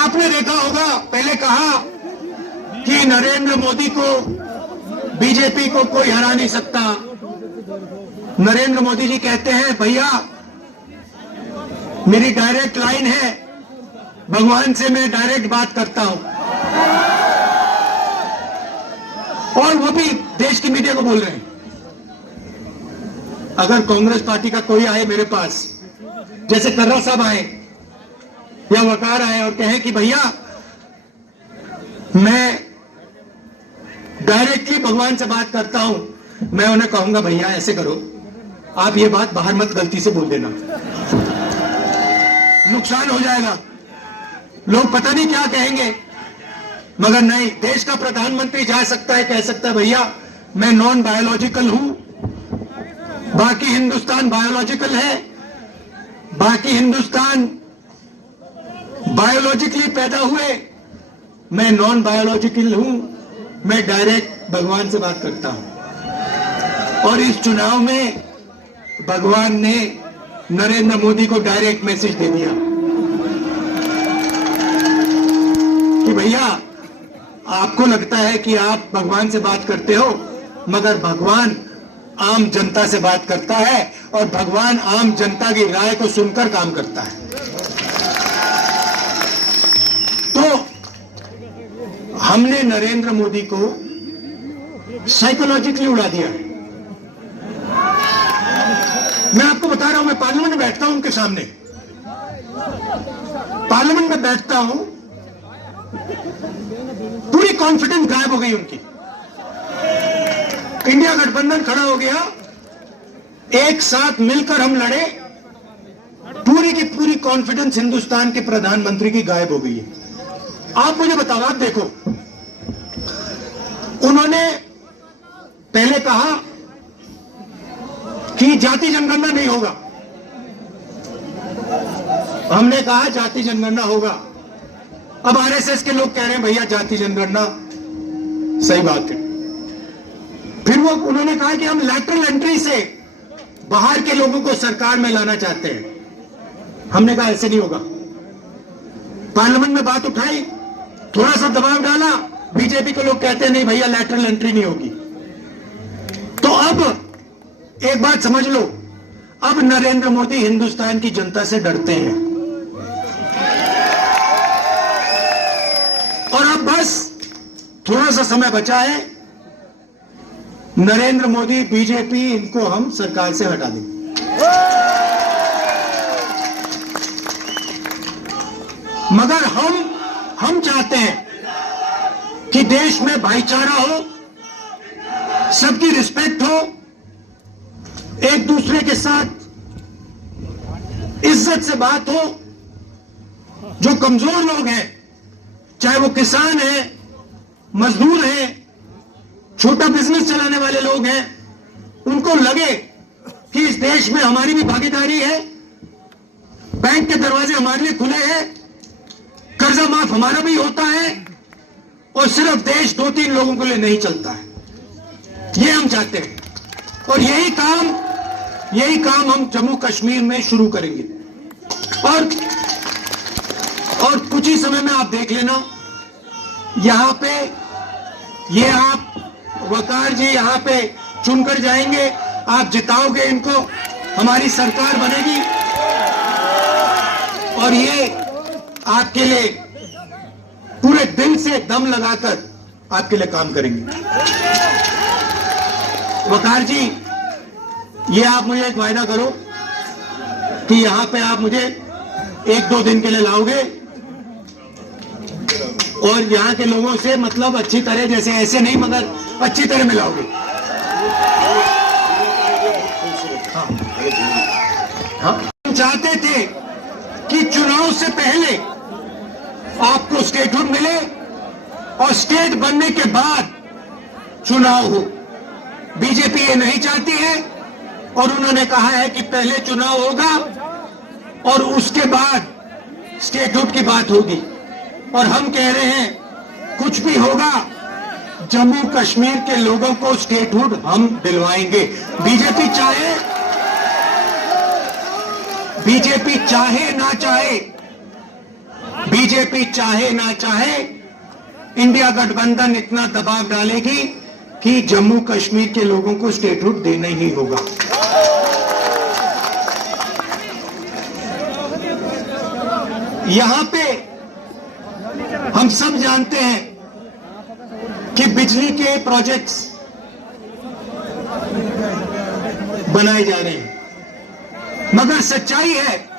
आपने देखा होगा, पहले कहा कि नरेंद्र मोदी को, बीजेपी को कोई हरा नहीं सकता। नरेंद्र मोदी जी कहते हैं भैया मेरी डायरेक्ट लाइन है, भगवान से मैं डायरेक्ट बात करता हूं। और वो भी देश की मीडिया को बोल रहे हैं। अगर कांग्रेस पार्टी का कोई आए मेरे पास, जैसे कर्रा साहब आए या वकार आए और कहे कि भैया मैं डायरेक्टली भगवान से बात करता हूं, मैं उन्हें कहूंगा भैया ऐसे करो, आप ये बात बाहर मत गलती से बोल देना, नुकसान हो जाएगा, लोग पता नहीं क्या कहेंगे। मगर नहीं, देश का प्रधानमंत्री जा सकता है, कह सकता है भैया मैं नॉन बायोलॉजिकल हूं, बाकी हिंदुस्तान बायोलॉजिकल है, बाकी हिंदुस्तान बायोलॉजिकली पैदा हुए, मैं नॉन बायोलॉजिकल हूं, मैं डायरेक्ट भगवान से बात करता हूं। और इस चुनाव में भगवान ने नरेंद्र मोदी को डायरेक्ट मैसेज दे दिया कि भैया आपको लगता है कि आप भगवान से बात करते हो, मगर भगवान आम जनता से बात करता है और भगवान आम जनता की राय को सुनकर काम करता है। तो हमने नरेंद्र मोदी को साइकोलॉजिकली उड़ा दिया है। मैं आपको बता रहा हूं, मैं पार्लियामेंट में बैठता हूं उनके सामने, पार्लियामेंट में बैठता हूं, पूरी कॉन्फिडेंस गायब हो गई उनकी। इंडिया गठबंधन खड़ा हो गया, एक साथ मिलकर हम लड़े, पूरी की पूरी कॉन्फिडेंस हिंदुस्तान के प्रधानमंत्री की गायब हो गई है। आप मुझे बताओ, आप देखो, उन्होंने पहले कहा कि जाति जनगणना नहीं होगा, हमने कहा जाति जनगणना होगा। अब आरएसएस के लोग कह रहे हैं भैया जाति जनगणना सही बात है। फिर वो उन्होंने कहा कि हम लैटरल एंट्री से बाहर के लोगों को सरकार में लाना चाहते हैं। हमने कहा ऐसे नहीं होगा। पार्लियामेंट में बात उठाई, थोड़ा सा दबाव डाला, बीजेपी के लोग कहते हैं नहीं भैया लैटरल एंट्री नहीं होगी। तो अब एक बात समझ लो, अब नरेंद्र मोदी हिंदुस्तान की जनता से डरते हैं और अब बस थोड़ा सा समय बचा है, नरेंद्र मोदी, बीजेपी, इनको हम सरकार से हटा देंगे। मगर हम चाहते हैं कि देश में भाईचारा हो, सबकी रिस्पेक्ट हो, एक दूसरे के साथ इज्जत से बात हो। जो कमजोर लोग हैं, चाहे वो किसान हैं, मजदूर हैं, छोटा बिजनेस चलाने वाले लोग हैं, उनको लगे कि इस देश में हमारी भी भागीदारी है, बैंक के दरवाजे हमारे लिए खुले हैं, कर्जा माफ हमारा भी होता है और सिर्फ देश 2-3 लोगों के लिए नहीं चलता है। ये हम चाहते हैं और यही काम हम जम्मू कश्मीर में शुरू करेंगे। और कुछ ही समय में आप देख लेना, यहां पे ये आप वकार जी यहां पे चुनकर जाएंगे, आप जिताओगे इनको, हमारी सरकार बनेगी और ये आपके लिए पूरे दिल से दम लगाकर आपके लिए काम करेंगे। वकार जी, ये आप मुझे एक वायदा करो कि यहां पे आप मुझे 1-2 दिन के लिए लाओगे और यहाँ के लोगों से मतलब अच्छी तरह, जैसे ऐसे नहीं मगर अच्छी तरह मिलाओगे। हाँ, हम चाहते थे कि चुनाव से पहले आपको स्टेटहुड मिले और स्टेट बनने के बाद चुनाव हो। बीजेपी ये नहीं चाहती है और उन्होंने कहा है कि पहले चुनाव होगा और उसके बाद स्टेटहुड की बात होगी। और हम कह रहे हैं कुछ भी होगा, जम्मू कश्मीर के लोगों को स्टेटहुड हम दिलवाएंगे। बीजेपी चाहे ना चाहे, बीजेपी चाहे ना चाहे इंडिया गठबंधन इतना दबाव डालेगी कि जम्मू कश्मीर के लोगों को स्टेटहुड देना ही होगा। यहां पे हम सब जानते हैं कि बिजली के प्रोजेक्ट्स बनाए जा रहे हैं, मगर सच्चाई है